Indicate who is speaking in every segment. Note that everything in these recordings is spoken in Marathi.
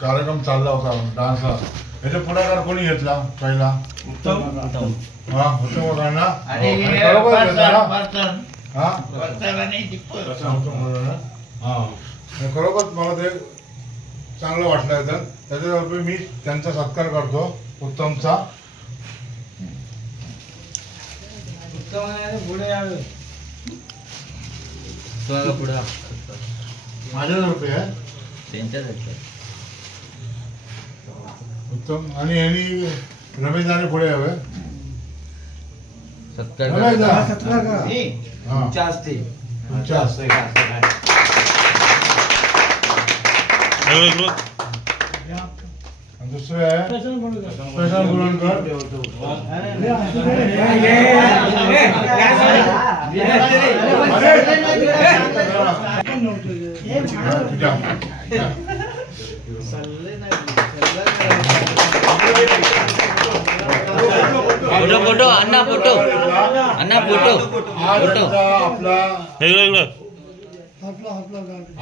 Speaker 1: कार्यक्रम चालला होता डान्सचा याच्या पुढाकार कोणी घेतला पहिला? हा बरोबर घेतला ना?
Speaker 2: बर्तन
Speaker 1: हा? हा. आणि खरोखर मला ते चांगलं वाटलं होतं त्याच्यावर मी त्यांचा सत्कार करतो उत्तमचा. माझ्यातर्फे आहे
Speaker 3: त्यांच्याच
Speaker 1: उत्तम आणि यांनी रमेश दाने पुढे यावे
Speaker 3: सत्कार
Speaker 1: रमेश दा.
Speaker 2: हे,
Speaker 1: हा
Speaker 3: तुमच्या हस्ते
Speaker 1: तुमच्या हस्ते. आणि दुसरे आहे Prashant Gurankar
Speaker 3: photo photo Anna photo. Anna photo
Speaker 1: आज
Speaker 3: फोटो
Speaker 1: आपला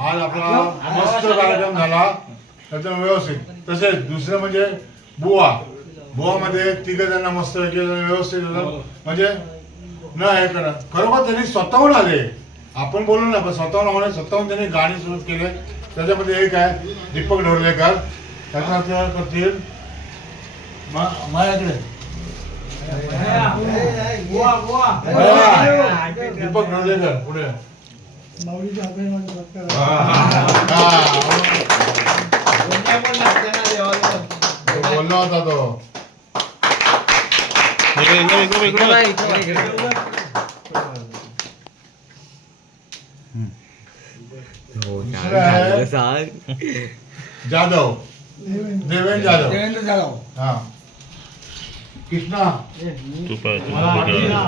Speaker 1: आज आपला मस्त कार्यक्रम झाला. एकदम व्यवस्थित. तसेच दुसरं म्हणजे बुवा. बुवा मध्ये तिघ जण मस्त व्यवस्थित होतं म्हणजे न हे करा. खरोखर त्यांनी स्वतःहून आले. आपण बोलू ना पण स्वतःहून आले स्वतःहून त्यांनी गाणी सुरू केले. त्याच्यामध्ये एक आहे दीपक ढोरलेकर. त्याच्यानंतर करतील मा- माझ्याकडे हा, दीपक ढोरलेकर पुढे हा, हा.
Speaker 2: कोणत्या पण नात्याला देवाला
Speaker 1: तो बोलला कृष्णा. कृष्णा. आहे का?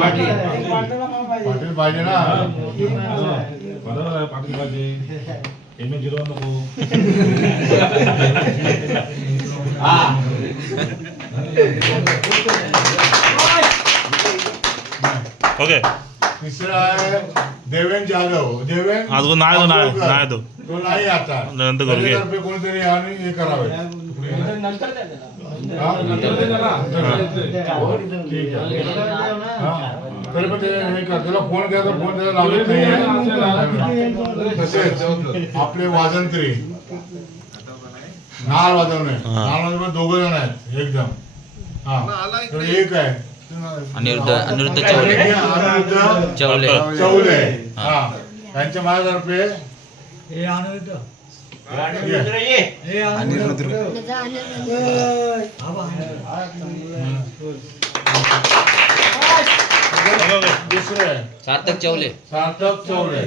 Speaker 1: पाटील. पाहिजे ना.
Speaker 4: ओके.
Speaker 1: तिसरा आहे देवेंद्र जाधव. देवेंद्र
Speaker 4: आज नाही तो नाही
Speaker 1: आंबेडकर.
Speaker 4: नाही तो.
Speaker 1: तो नाही आता.
Speaker 4: नंतर करू घे.
Speaker 1: त्याच्यातर्फे कोणीतरी आणि हे करावे. हा? ठीक आहे. हा. तरी पण ते हे कर. त्याला फोन केला तर फोन त्याला लावत नाही तसेच आपले वाजंत्री. नाल वाजवणे. नाल वाजवणे दोघ जण आहेत एकदम. हा. तर एक आहे.
Speaker 3: अनिरुद्ध अनिरुद्ध चौले.
Speaker 1: अनिरुद्ध
Speaker 3: चौले.
Speaker 1: चौले. हा. त्यांच्या माझ्यातर्फे
Speaker 5: हे. हे
Speaker 1: दुसरे. आहे
Speaker 3: सार्थक चौले.
Speaker 1: सार्थक चौले.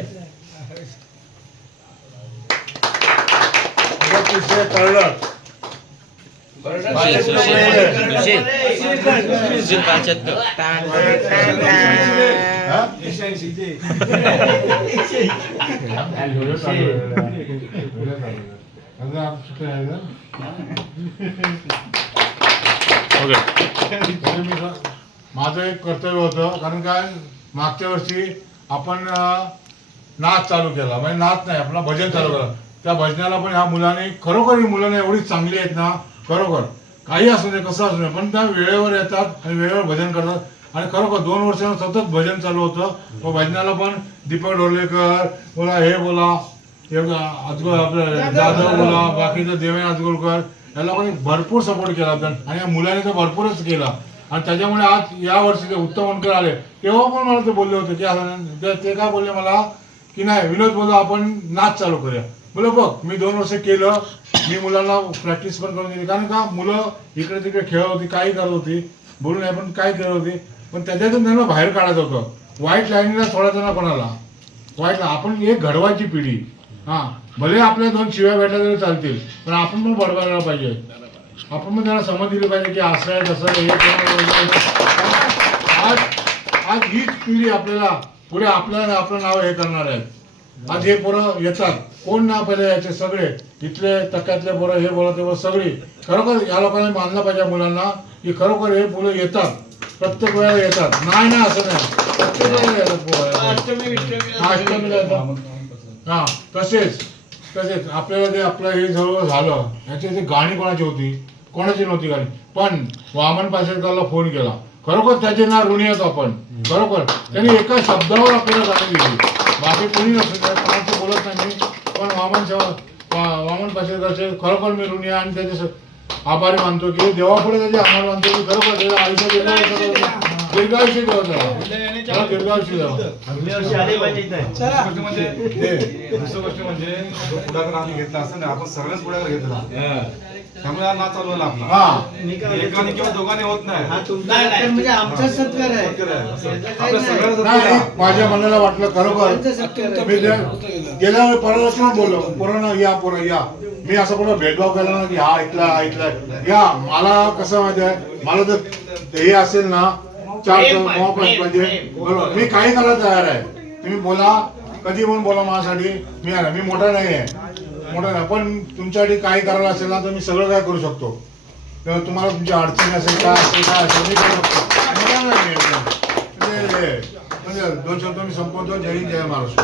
Speaker 1: तिसरे माझं एक कर्तव्य होतं कारण काय मागच्या वर्षी आपण नाच चालू केला. म्हणजे नाच नाही आपला भजन चालू केलं. त्या भजनाला पण ह्या मुलाने खरोखर ही मुलांना एवढी चांगली आहेत ना खरोखर काही असू दे कसं असू दे पण त्या वेळेवर येतात आणि वेळेवर भजन करतात. आणि खरोखर दोन वर्षानं सतत भजन चालू होतं. व भजनाला पण दीपक ढोलेकर बोला हे बोला हे आपलं जाधव बोला बाकीचं देवेन अजगोलकर याला पण भरपूर सपोर्ट केला आणि या मुलाने तर भरपूरच केला. आणि त्याच्यामुळे आज या वर्षी ते उत्तम वनकर आले तेव्हा पण मला ते बोलले होते की ते- काय बोलले मला? की नाही विनोद बोललो आपण नाच चालू करूया. बोला बघ मी दोन वर्ष केलं मी मुलांना प्रॅक्टिस पण करून दिली. कारण का मुलं इकडे तिकडे खेळत होती काही करत होती. बोलू नाही पण काय करत होती. पण त्याच्यातून त्यांना बाहेर काढायचं होतं. वाईट लाईनीला सोडायचं ना कोणाला? वाईट आपण एक घडवायची पिढी. हा भले आपल्या दोन शिव्या भेटल्या तरी चालतील पण आपण पण बडवायला पाहिजे. आपण पण त्यांना समज दिली पाहिजे की असं आहे तसं आहे, हे आज आज हीच पिढी आपल्याला पुढे आपल्याला आपलं नाव हे करणार आहेत. आज हे पोरं येतात. कोण ना पहिले याचे सगळे? इथले तक्यातले पोरं हे बोलत तेव्हा सगळी. खरोखर या लोकांनी मानलं पाहिजे मुलांना की खरोखर हे मुलं येतात. प्रत्येक वेळेला येतात. नाही ना असं नाही. प्रत्येक वेळेला येतात पोरं हा, अष्टमीला येतात हा तसेच तसेच. आपल्याला ते आपलं हे सर्व झालं. याची ती गाणी कोणाची होती? कोणाची नव्हती गाणी? पण वामन पाशेकरला फोन केला. खरोखर त्याचे ना ऋणी येतो आपण. बरोबर त्यांनी एका शब्दावर आपल्याला गाणी दिली बाकी कोणी नसतं त्या कोणाचं बोलत नाही. मी पण वामन सेवा वा- वामन पाशेकरचे खरोखर मी ऋणी आहे आणि त्याचे आभारी मानतो की देवापुढे त्याचे आभार मानतो की खरोखर त्याचं आयुष्य दीर्घायुष्य देवा त्याला. त्याला दीर्घायुष्य द्यावं
Speaker 6: म्हणजे दुसरी गोष्ट म्हणजे जो पुढाकार आम्ही घेतला असं नाही. आपण सगळ्याच पुढाकार घेतला. त्यामुळे हा नाच आपला
Speaker 1: हा.
Speaker 6: एकाने किंवा दोघांनी होत नाही.
Speaker 2: नाही, नाही.
Speaker 7: म्हणजे आमचा सत्कार आहे.
Speaker 6: आपल्या. सगळ्यांचा
Speaker 1: नाही
Speaker 6: सत्कार.
Speaker 1: माझ्या मनाला वाटलं
Speaker 7: सत्कार आहे.
Speaker 1: त्या- गेल्या वेळी बोललो पोरांना या पोरं या. मी असं कोणा भेदभाव केला ना की हा ऐकला हा ऐकला. या मला कसं माहिती आहे? मला जर हे असेल ना चार
Speaker 2: प्रेम आहे,
Speaker 1: मोहब्बत
Speaker 2: प्रेम,
Speaker 1: म्हणजे
Speaker 2: प्रेम.
Speaker 1: बरोबर मी काही करायला तयार आहे. तुम्ही बोला कधी पण बोला माझ्यासाठी. मी आहे मी मोठा नाही आहे. मोठा नाही पण तुमच्यासाठी काही करायला असेल ना तर मी सगळं काय करू शकतो. किंवा तुम्हाला तुमच्या अडचणी असेल काय असेल काय असेल मी करू शकतो. म्हणजे म्हणजे दोन शब्द मी संपवतो. जय हिंद जय महाराष्ट्र.